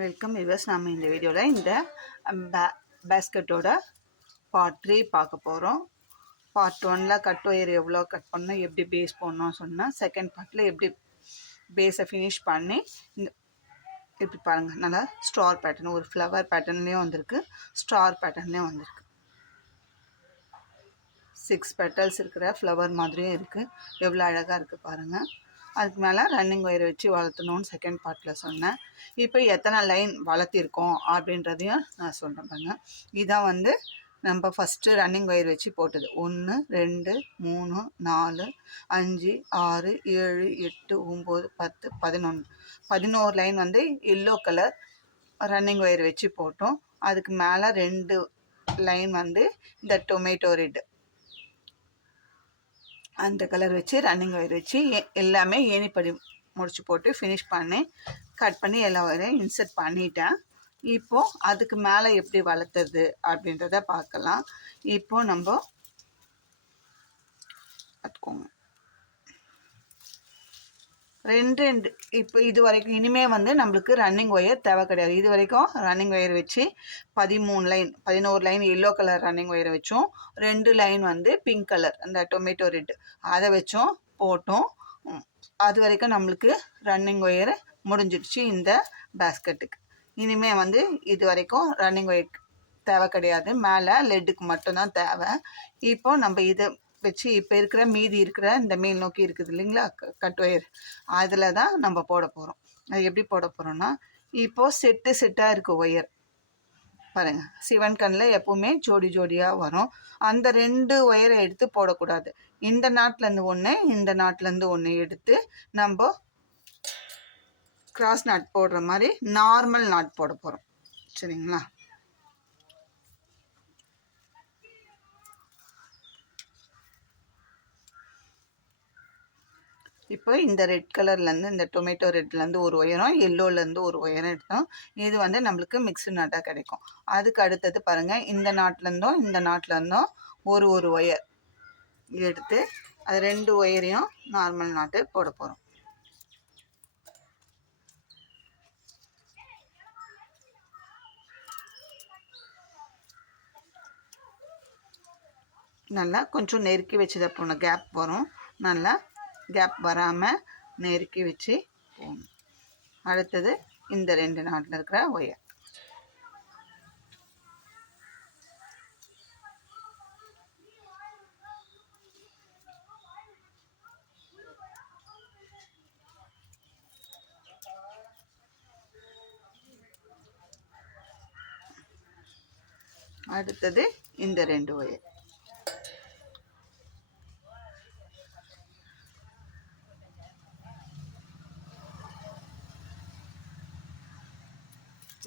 Welcome viewers. நம்ம இந்த வீடியோவில் இந்த பேஸ்கெட்டோட பார்ட் 3 பார்க்க போகிறோம். பார்ட் 1ல் கட் ஒயர் எவ்வளோ கட் பண்ணோம், எப்படி பேஸ் போடணும்னு சொன்னால், செகண்ட் பார்ட்டில் எப்படி பேஸை ஃபினிஷ் பண்ணி இந்த எப்படி பாருங்கள், நல்லா ஸ்டார் பேட்டர்ன், ஒரு ஃப்ளவர் பேட்டர்ன்லேயும் வந்திருக்கு, ஸ்டார் பேட்டர்ன்லேயும் வந்திருக்கு. 6 பெட்டல்ஸ் இருக்கிற ஃப்ளவர் மாதிரியும் இருக்குது. எவ்வளோ அழகாக இருக்குது பாருங்கள். அதுக்கு மேலே ரன்னிங் ஒயரை வச்சு வளர்த்தணும்னு செகண்ட் பார்ட்டில் சொன்னேன். இப்போ எத்தனை லைன் வளர்த்திருக்கோம் அப்படின்றதையும் நான் சொல்கிறேன் பாருங்க. இதான் வந்து நம்ம ஃபஸ்ட்டு ரன்னிங் ஒயர் வச்சு போட்டது. 1 2 3 4 5 6 7 8 9 10 11 லைன் வந்து எல்லோ கலர் ரன்னிங் ஒயர் வச்சு போட்டோம். அதுக்கு மேலே 2 லைன் வந்து இந்த டொமேட்டோ ரெட் அந்த கலர் வச்சு ரன்னிங் ஒயர் வச்சு எல்லாமே ஏணிப்படி முடிச்சு போட்டு ஃபினிஷ் பண்ணி கட் பண்ணி எல்லா ஒயரையும் இன்சர்ட் பண்ணிட்டேன். இப்போது அதுக்கு மேலே எப்படி வளர்த்துறது அப்படின்றத பார்க்கலாம். இப்போது நம்ம பார்த்துக்கோங்க, 2 இப்போ இது வரைக்கும் இனிமேல் வந்து நம்மளுக்கு ரன்னிங் ஒயர் தேவை கிடையாது. இது வரைக்கும் ரன்னிங் ஒயர் வச்சு 13 line 11 line yellow colour running ஒயரை வச்சோம், 2 லைன் வந்து பிங்க் கலர் அந்த டொமேட்டோ ரெட் அதை வச்சோம் போட்டோம். அது வரைக்கும் நம்மளுக்கு ரன்னிங் ஒயர் முடிஞ்சிடுச்சு இந்த பேஸ்கெட்டுக்கு. இனிமேல் வந்து இது வரைக்கும் ரன்னிங் ஒயர் தேவை கிடையாது, மேலே லெட்டுக்கு மட்டும்தான் தேவை. இப்போ நம்ம இதை வச்சு இப்போ இருக்கிற மீதி இருக்கிற இந்த மேல் நோக்கி இருக்குது இல்லைங்களா கட் ஒயர், அதில் தான் நம்ம போட போகிறோம். அது எப்படி போட போகிறோன்னா, இப்போது செட்டாக இருக்குது ஒயர் பாருங்கள். சிவன் கண்ணில் எப்போவுமே ஜோடி ஜோடியாக வரும். அந்த 2 ஒயரை எடுத்து போடக்கூடாது. இந்த நாட்டிலேருந்து ஒன்று, இந்த நாட்டிலேருந்து ஒன்று எடுத்து நம்ம கிராஸ் நாட் போடுற மாதிரி நார்மல் நாட் போட போகிறோம். சரிங்களா? இப்போ இந்த ரெட் கலர்லேருந்து இந்த டொமேட்டோ ரெட்லேருந்து ஒரு ஒயரும் எல்லோலேருந்து ஒரு ஒயரும் எடுத்தோம். இது வந்து நம்மளுக்கு மிக்ஸு நாட்டாக கிடைக்கும். அதுக்கு அடுத்தது பாருங்கள், இந்த நாட்டிலேருந்தும் இந்த நாட்டிலேருந்தும் ஒரு ஒயர் எடுத்து அது 2 ஒயரையும் நார்மல் நாட்டு போட போகிறோம். நல்லா கொஞ்சம் நெருக்கி வச்சுதான் போகணும், கேப் வரும். நல்லா கேப் வராமல் நெருக்கி வச்சு போகணும். அடுத்தது இந்த 2 நாட்டில் இருக்கிற ஒயர் அடுத்தது இந்த 2 ஒயர்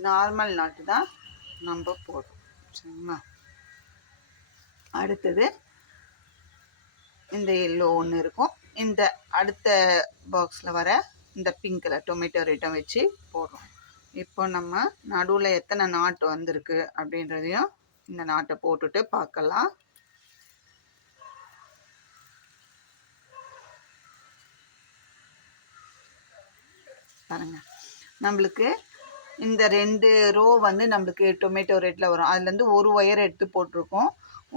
நார்மல் நாட்டு தான் நம்ம போடுறோம். சரிங்களா? அடுத்தது இந்த எல்லோ ஒன்று இருக்கும், இந்த அடுத்த பாக்ஸில் வர இந்த பிங்க் கலர் டொமேட்டோ ரெட்டம் வச்சு போடுறோம். இப்போ நம்ம நடுவில் எத்தனை நாட்டு வந்திருக்கு அப்படின்றதையும் இந்த நாட்டை போட்டுட்டு பார்க்கலாம். பாருங்கள், நம்மளுக்கு இந்த 2 ரோ வந்து நம்மளுக்கு டொமேட்டோ ரெட்டில் வரும். அதுலேருந்து ஒரு ஒயரை எடுத்து போட்டிருக்கோம்,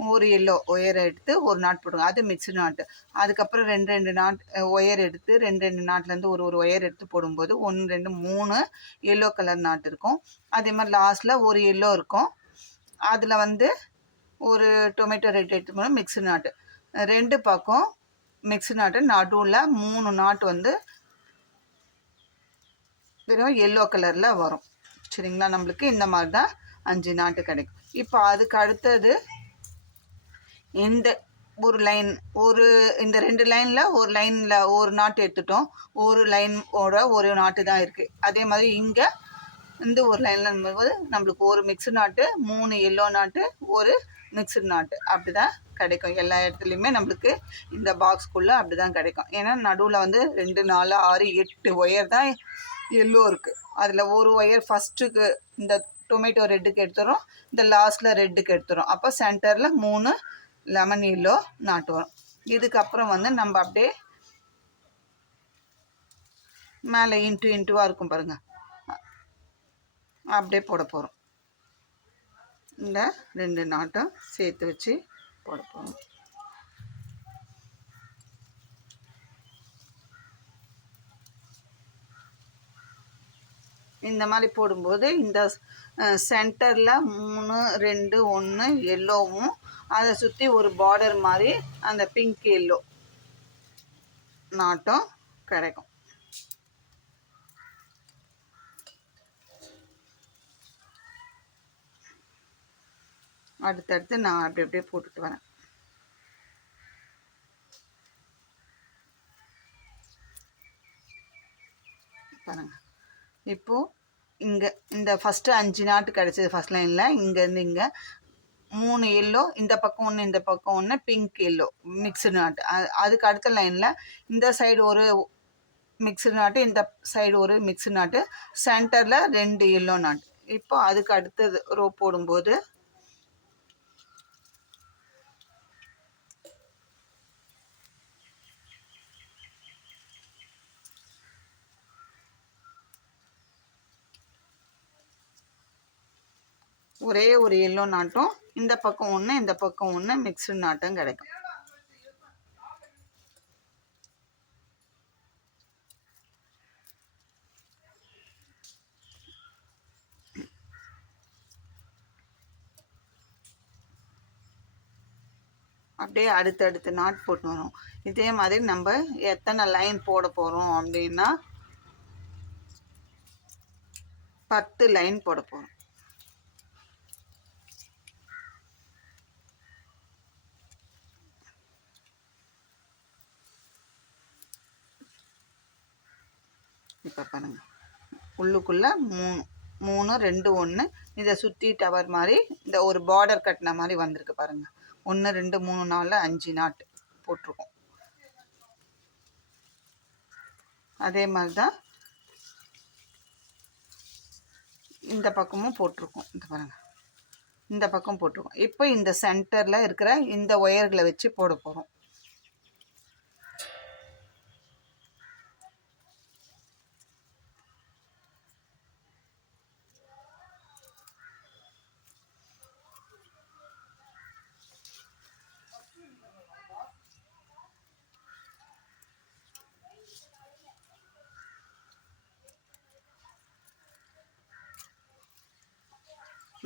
ஒரு எல்லோ ஒயரை எடுத்து ஒரு நாட் போட்டிருக்கோம், அது மிக்ஸ்டு நாட்டு. அதுக்கப்புறம் 2 நாட் ஒயர் எடுத்து 2 நாட்லேருந்து ஒரு ஒயர் எடுத்து போடும்போது 1 2 3 எல்லோ கலர் நாட்டு இருக்கும். அதே மாதிரி லாஸ்ட்டில் ஒரு எல்லோ இருக்கும், அதில் வந்து ஒரு டொமேட்டோ ரெட் எடுத்து போனால் மிக்ஸ்டு நாட்டு. 2 பக்கம் மிக்ஸ்டு நாட்டு, நடுவில் 3 நாட்டு வந்து வெறும் எல்லோ கலரில் வரும். சரிங்களா? நம்மளுக்கு இந்த மாதிரி தான் 5 நாட்டு கிடைக்கும். இப்போ அதுக்கு அடுத்தது இந்த ஒரு லைன் இந்த 2 லைனில் ஒரு லைனில் ஒரு நாட்டு எடுத்துட்டோம், ஒரு லைனோட ஒரு நாட்டு தான் இருக்குது. அதே மாதிரி இங்கே இந்த ஒரு லைனில் போது நம்மளுக்கு ஒரு மிக்ஸ்டு நாட்டு, 3 எல்லோ நாட்டு, ஒரு மிக்ஸ்டு நாட்டு, அப்படி தான் கிடைக்கும். எல்லா இடத்துலையுமே நம்மளுக்கு இந்த பாக்ஸ்க்குள்ளே அப்படி தான் கிடைக்கும். ஏன்னா நடுவில் வந்து 2 4 6 8 ஒயர் தான் எல்லோ இருக்குது. அதில் ஒரு ஒயர் ஃபஸ்ட்டுக்கு இந்த டொமேட்டோ ரெட்டுக்கு எடுத்துகிறோம், இந்த லாஸ்ட்டில் ரெட்டுக்கு எடுத்துகிறோம். அப்போ சென்டரில் 3 லெமன் எல்லோ நாட்டு வரும். இதுக்கப்புறம் வந்து நம்ம அப்படியே மேலே இன்ட்டுவாக இருக்கும் பாருங்கள், அப்படியே போட போகிறோம். இந்த 2 நாட்டும் சேர்த்து வச்சு போட போகிறோம். இந்த மாதிரி போடும்போது இந்த சென்டரில் 3 2 1 எல்லோவும் அதை சுற்றி ஒரு பார்டர் மாதிரி அந்த பிங்க் எல்லோ நாட்டும் கிடைக்கும். அடுத்தடுத்து நான் அப்படி அப்படியே போட்டுட்டு வரேன். பாருங்க, இப்போது இங்கே இந்த ஃபஸ்ட்டு 5 நாட்டு கிடச்சிது ஃபஸ்ட் லைனில். இங்கேருந்து இங்கே 3 எல்லோ, இந்த பக்கம் ஒன்று இந்த பக்கம் ஒன்று பிங்க் எல்லோ மிக்ஸ்டு நாட்டு. அதுக்கு அடுத்த லைனில் இந்த சைடு ஒரு மிக்ஸ்டு நாட்டு, இந்த சைடு ஒரு மிக்ஸ்டு நாட்டு, சென்டரில் 2 எல்லோ நாட்டு. இப்போ அதுக்கு அடுத்தது ரோ போடும்போது ஒரே ஒரு எல்லோ நாட்டும், இந்த பக்கம் ஒன்று இந்த பக்கம் ஒன்று மிக்ஸ்டு நாட்டும் கிடைக்கும். அப்படியே அடுத்தடுத்து நாட் போட்டு வரும். இதே மாதிரி நம்ம எத்தனை லைன் போட போகிறோம் அப்படின்னா 10 லைன் போட போகிறோம். இப்போ பாருங்க, உள்ளுக்குள்ளே 3 2 1 இதை சுற்றி டவர் மாதிரி இந்த ஒரு பார்டர் கட்டின மாதிரி வந்திருக்கு பாருங்கள். 1 2 3 4 5 நாட்டு போட்டிருக்கோம். அதே மாதிரி தான் இந்த பக்கமும் போட்டிருக்கோம். இந்த பாருங்கள், இந்த பக்கம் போட்டிருக்கோம். இப்போ இந்த சென்டரில் இருக்கிற இந்த ஒயர்களை வச்சு போட போகிறோம்.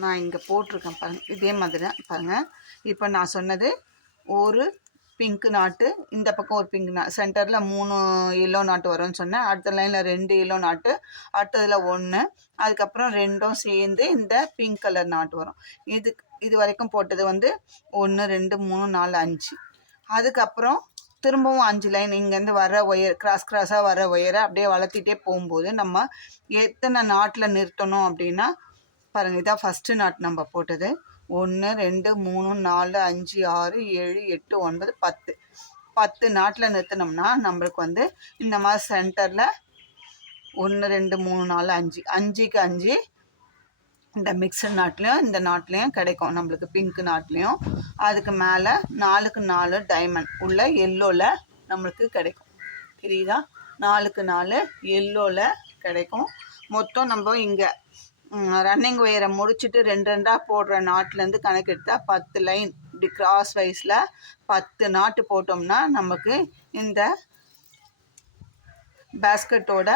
நான் இங்கே போட்டிருக்கேன் பாருங்கள். இதே மாதிரி தான் பாருங்கள். இப்போ நான் சொன்னது ஒரு பிங்க் நாட்டு, இந்த பக்கம் ஒரு பிங்க் சென்டரில் 3 எல்லோ நாட்டு வரும்னு சொன்னேன். அடுத்த லைனில் 2 எல்லோ நாட்டு, அடுத்ததில் 1, அதுக்கப்புறம் 2ம் சேர்ந்து இந்த பிங்க் கலர் நாட்டு வரும். இது வரைக்கும் போட்டது வந்து 1 2 3 4 5. அதுக்கப்புறம் திரும்பவும் 5 லைன் இங்கேருந்து வர ஒயர் கிராஸாக வர ஒயரை அப்படியே வளர்த்திட்டே போகும்போது நம்ம எத்தனை நாட்டில் நிறுத்தணும் அப்படின்னா பாருங்கள், இதான் ஃபஸ்ட்டு நாட் நம்ம போட்டது. 1 2 3 4 5 6 7 8 9 10. 10 நாட்டில் நிறுத்தினோம்னா நம்மளுக்கு வந்து இந்த மாதிரி சென்டரில் 1 2 3 4 5 5க்கு 5 இந்த மிக்சர் நாட்லேயும் இந்த நாட்லேயும் கிடைக்கும் நம்மளுக்கு, பிங்க் நாட்லேயும். அதுக்கு மேலே 4க்கு 4 டைமண்ட் உள்ள எல்லோவில் நம்மளுக்கு கிடைக்கும். தெரியுதா? 4க்கு 4 எல்லோவில் கிடைக்கும். மொத்தம் நம்ம இங்கே ரன்னிங் ஒயரை முடிச்சுட்டு 2 2 போடுற நாட்லேருந்து கணக்கெடுத்தால் 10 லைன் இப்படி கிராஸ் வைஸில் 10 நாட்டு போட்டோம்னா நமக்கு இந்த பேஸ்கட்டோட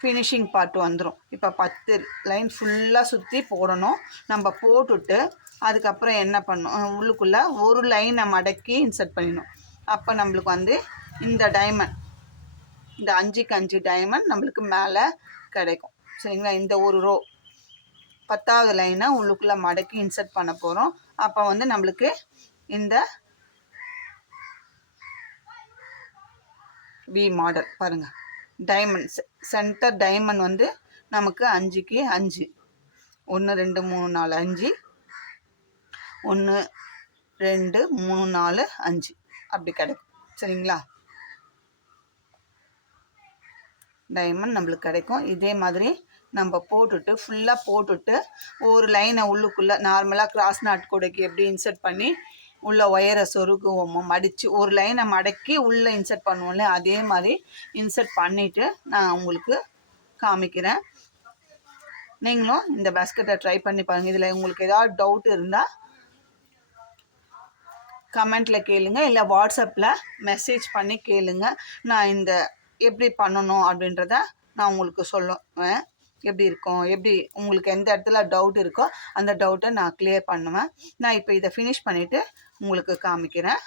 ஃபினிஷிங் பார்ட் வந்துடும். இப்போ 10 லைன் ஃபுல்லாக சுற்றி போடணும். நம்ம போட்டுட்டு அதுக்கப்புறம் என்ன பண்ணணும், உள்ளுக்குள்ளே ஒரு லைனை மடக்கி இன்சர்ட் பண்ணிடணும். அப்போ நம்மளுக்கு வந்து இந்த டைமண்ட், இந்த 5க்கு 5 டைமண்ட் நம்மளுக்கு மேலே கிடைக்கும். சரிங்களா? இந்த ஒரு ரோ 10வது லைனை உள்ளுக்குள்ளே மடக்கி இன்சர்ட் பண்ண போகிறோம். அப்போ வந்து நம்மளுக்கு இந்த வி மாடல் பாருங்கள். டைமண்ட் சென்டர் டைமண்ட் வந்து நமக்கு 5க்கு 5, 1 2 3 4 5, 1 2 3 4 5 அப்படி கிடைக்கும். சரிங்களா? டைமண்ட் நம்மளுக்கு கிடைக்கும். இதே மாதிரி நம்ம போட்டுட்டு ஃபுல்லாக போட்டுட்டு ஒரு லைனை உள்ளுக்குள்ளே நார்மலாக கிராஸ் நாட் கூடைக்கு எப்படி இன்சர்ட் பண்ணி உள்ள ஒயரை சொருகுவோமோ மடித்து ஒரு லைனை மடக்கி உள்ளே இன்சர்ட் பண்ணுவோம்ல, அதே மாதிரி இன்சர்ட் பண்ணிவிட்டு நான் உங்களுக்கு காமிக்கிறேன். நீங்களும் இந்த பேஸ்கெட்டை ட்ரை பண்ணி பாருங்கள். இதில் உங்களுக்கு ஏதாவது டவுட் இருந்தால் கமெண்ட்டில் கேளுங்க, இல்லை வாட்ஸ்அப்பில் மெசேஜ் பண்ணி கேளுங்க. நான் இந்த எப்படி பண்ணணும் அப்படின்றத நான் உங்களுக்கு சொல்லுவேன். எப்படி இருக்கும், எப்படி உங்களுக்கு எந்த இடத்துல டவுட் இருக்கோ அந்த டவுட்டை நான் கிளியர் பண்ணுவேன். நான் இப்போ இதை ஃபினிஷ் பண்ணிவிட்டு உங்களுக்கு காமிக்கிறேன்.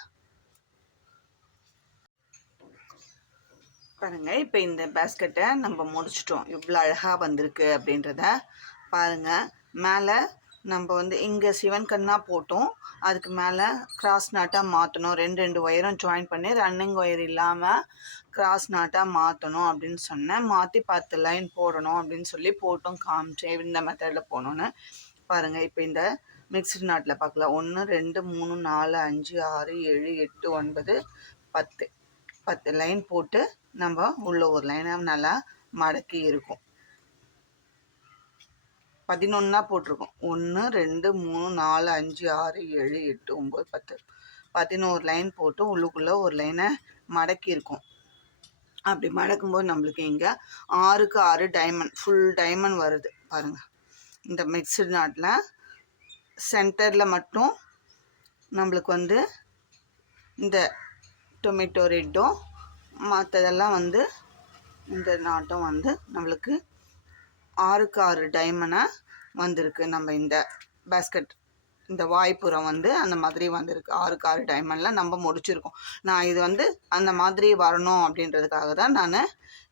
பாருங்கள், இப்போ இந்த பேஸ்கெட்டை நம்ம முடிச்சிட்டோம். இவ்வளோ அழகாக வந்திருக்கு அப்படின்றத பாருங்கள். மேலே நம்ம வந்து இங்கே சிவன் கண்ணா போட்டோம், அதுக்கு மேலே கிராஸ் நாட்டாக மாற்றணும். ரெண்டு ஒயரும் ஜாயின் பண்ணி ரன்னிங் ஒயர் இல்லாமல் கிராஸ் நாட்டாக மாற்றணும் அப்படின்னு சொன்னேன். மாற்றி 10 லைன் போடணும் அப்படின்னு சொல்லி போட்டும் காமிச்சேன். இந்த மெத்தடில் போகணுன்னு பாருங்கள். இப்போ இந்த மிக்ஸ்டு நாட்டில் பார்க்கலாம். 1 2 3 4 5 6 7 8 9 10 லைன் போட்டு நம்ம உள்ள ஒரு லைனை நல்லா மடக்கி இருக்கும். 11 போட்டிருக்கோம். 1 2 3 4 5 6 7 8 9 10 11 லைன் போட்டு உள்ளுக்குள்ளே ஒரு லைனை மடக்கி இருக்கும். அப்படி மடக்கும்போது நம்மளுக்கு இங்கே 6க்கு 6 டைமண்ட், ஃபுல் டைமண்ட் வருது பாருங்கள். இந்த மிக்ஸ்டு நாட்டில் சென்டரில் மட்டும் நம்மளுக்கு வந்து இந்த டொமேட்டோ ரெட்டும் மற்றதெல்லாம் வந்து இந்த நாட்டும் வந்து நம்மளுக்கு 6க்கு 6 டைமண்டாக வந்திருக்கு. நம்ம இந்த பேஸ்கெட் இந்த வாய்ப்புறம் வந்து அந்த மாதிரி வந்திருக்கு. 6க்கு 6 டைமண்டில் நம்ம முடிச்சிருக்கோம். நான் இது வந்து அந்த மாதிரி வரணும் அப்படின்றதுக்காக தான் நான்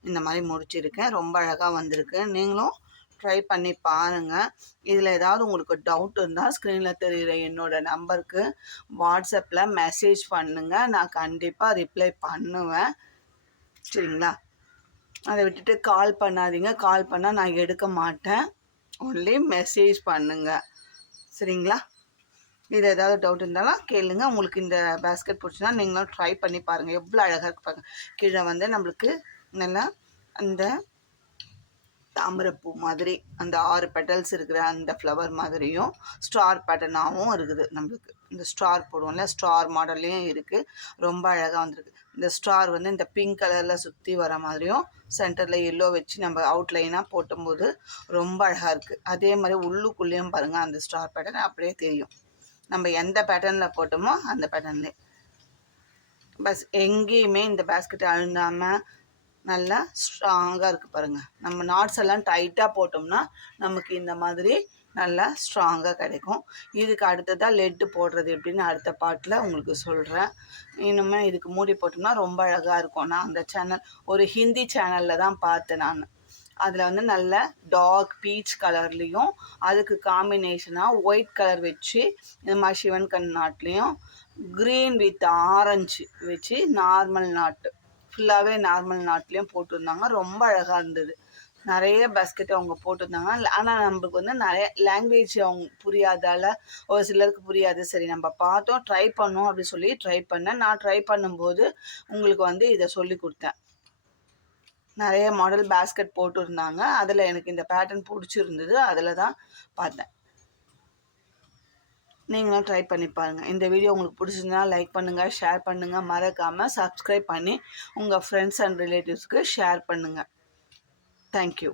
இந்த மாதிரி முடிச்சிருக்கேன். ரொம்ப அழகாக வந்திருக்கு. நீங்களும் ட்ரை பண்ணி பாருங்கள். இதில் ஏதாவது உங்களுக்கு டவுட் இருந்தால் ஸ்க்ரீனில் தெரிகிற என்னோடய நம்பருக்கு வாட்ஸ்அப்பில் மெசேஜ் பண்ணுங்கள். நான் கண்டிப்பாக ரிப்ளை பண்ணுவேன். சரிங்களா? அதை விட்டுட்டு கால் பண்ணாதீங்க. கால் பண்ணால் நான் எடுக்க மாட்டேன். ஒன்லி மெசேஜ் பண்ணுங்கள். சரிங்களா? இது ஏதாவது டவுட் இருந்தாலும் கேளுங்க. உங்களுக்கு இந்த பேஸ்கெட் பிடிச்சினா நீங்களும் ட்ரை பண்ணி பாருங்கள். எவ்வளோ அழகாக இருக்கு பாருங்கள். கீழே வந்து நம்மளுக்கு நல்லா அந்த தாமரைப்பூ மாதிரி அந்த 6 பெட்டல்ஸ் இருக்கிற அந்த ஃப்ளவர் மாதிரியும் ஸ்டார் பேட்டர்னாகவும் இருக்குது. நம்மளுக்கு இந்த ஸ்டார் போடுவோம்ல, ஸ்டார் மாடல்லையும் இருக்குது. ரொம்ப அழகாக வந்திருக்கு. இந்த ஸ்டார் வந்து இந்த பிங்க் கலரில் சுற்றி வர மாதிரியும் சென்டரில் எல்லோ வச்சு நம்ம அவுட்லைனாக போட்டும்போது ரொம்ப அழகாக இருக்குது. அதே மாதிரி உள்ளுக்குள்ளேயும் பாருங்கள், அந்த ஸ்டார் பேட்டர்ன் அப்படியே தெரியும். நம்ம எந்த பேட்டர்னில் போட்டோமோ அந்த பேட்டர்ன்லே பஸ் எங்கேயுமே இந்த பேஸ்கெட்டை அழுந்தாமல் நல்லா ஸ்ட்ராங்காக இருக்குது பாருங்கள். நம்ம நாட்ஸ் எல்லாம் டைட்டாக போட்டோம்னா நமக்கு இந்த மாதிரி நல்லா ஸ்ட்ராங்காக கிடைக்கும். இதுக்கு அடுத்ததாக லெட்டு போடுறது எப்படின்னு அடுத்த பாட்டில் உங்களுக்கு சொல்கிறேன். இன்னுமே இதுக்கு மூடி போட்டோம்னா ரொம்ப அழகாக இருக்கும். நான் அந்த சேனல் ஒரு ஹிந்தி சேனலில் தான் பார்த்தேன் நான். அதில் வந்து நல்ல டார்க் பீச் கலர்லேயும் அதுக்கு காம்பினேஷனாக ஒயிட் கலர் வச்சு இந்த மாதிரி சிவன் கண் நாட்லேயும் க்ரீன் வித் ஆரஞ்சு வச்சு நார்மல் நாட்டு ஃபுல்லாகவே நார்மல் நாட்லேயும் போட்டிருந்தாங்க. ரொம்ப அழகாக இருந்தது. நிறைய பேஸ்கெட் அவங்க போட்டிருந்தாங்க. ஆனால் நம்மளுக்கு வந்து நிறைய லாங்குவேஜ் அவங்க புரியாதால் ஒரு சிலருக்கு புரியாது. சரி நம்ம பார்த்தோம், ட்ரை பண்ணோம் அப்படி சொல்லி ட்ரை பண்ணேன். நான் ட்ரை பண்ணும்போது உங்களுக்கு வந்து இதை சொல்லி கொடுத்தேன். நிறைய மாடல் பேஸ்கெட் போட்டிருந்தாங்க. அதில் எனக்கு இந்த பேட்டர்ன் பிடிச்சிருந்தது. அதில் தான் பார்த்தேன். நீங்களும் ட்ரை பண்ணி பாருங்கள். இந்த வீடியோ உங்களுக்கு பிடிச்சிருந்தா லைக் பண்ணுங்கள், ஷேர் பண்ணுங்கள். மறக்காமல் சப்ஸ்கிரைப் பண்ணி உங்கள் ஃப்ரெண்ட்ஸ் அண்ட் ரிலேட்டிவ்ஸ்க்கு ஷேர் பண்ணுங்கள். தேங்க்யூ.